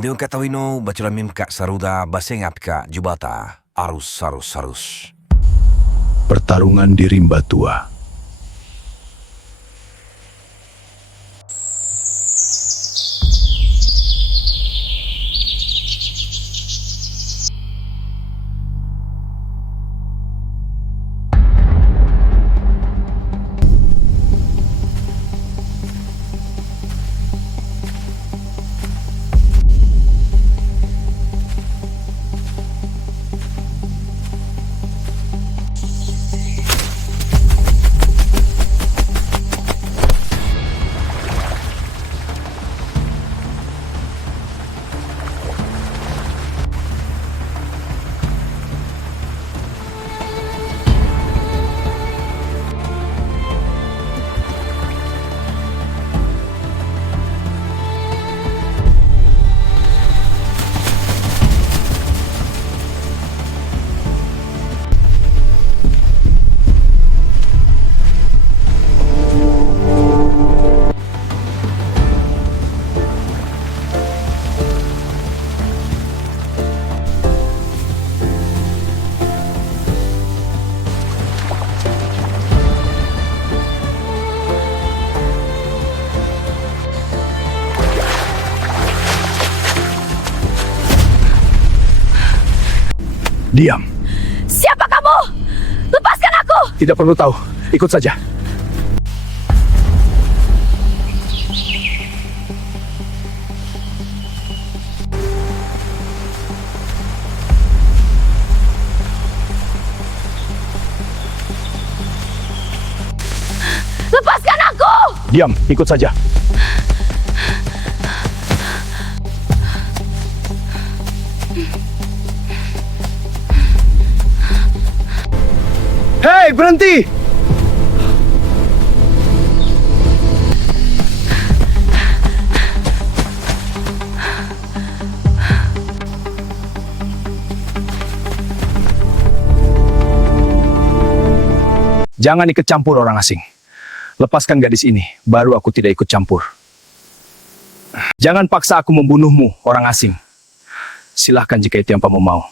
Ade ka tawino baculamim ka saruda basengap ka jubata arus. Pertarungan di rimba tua. Diam. Siapa kamu? Lepaskan aku! Tidak perlu tahu. Ikut saja. Lepaskan aku! Diam, ikut saja. Hei, berhenti! Jangan ikut campur orang asing. Lepaskan gadis ini, baru aku tidak ikut campur. Jangan paksa aku membunuhmu, orang asing. Silahkan jika itu yang kamu mau.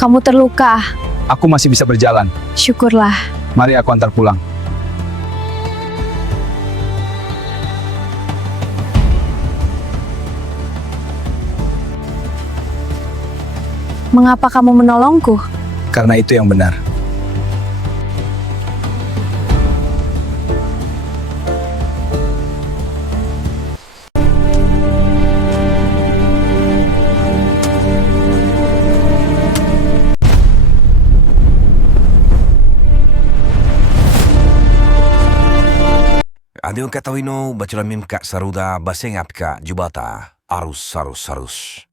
Kamu terluka. Aku masih bisa berjalan. Syukurlah. Mari aku antar pulang. Mengapa kamu menolongku? Karena itu yang benar. Adi katawi no baculan mim kak saruda baseng apka jubata arus sarus sarus.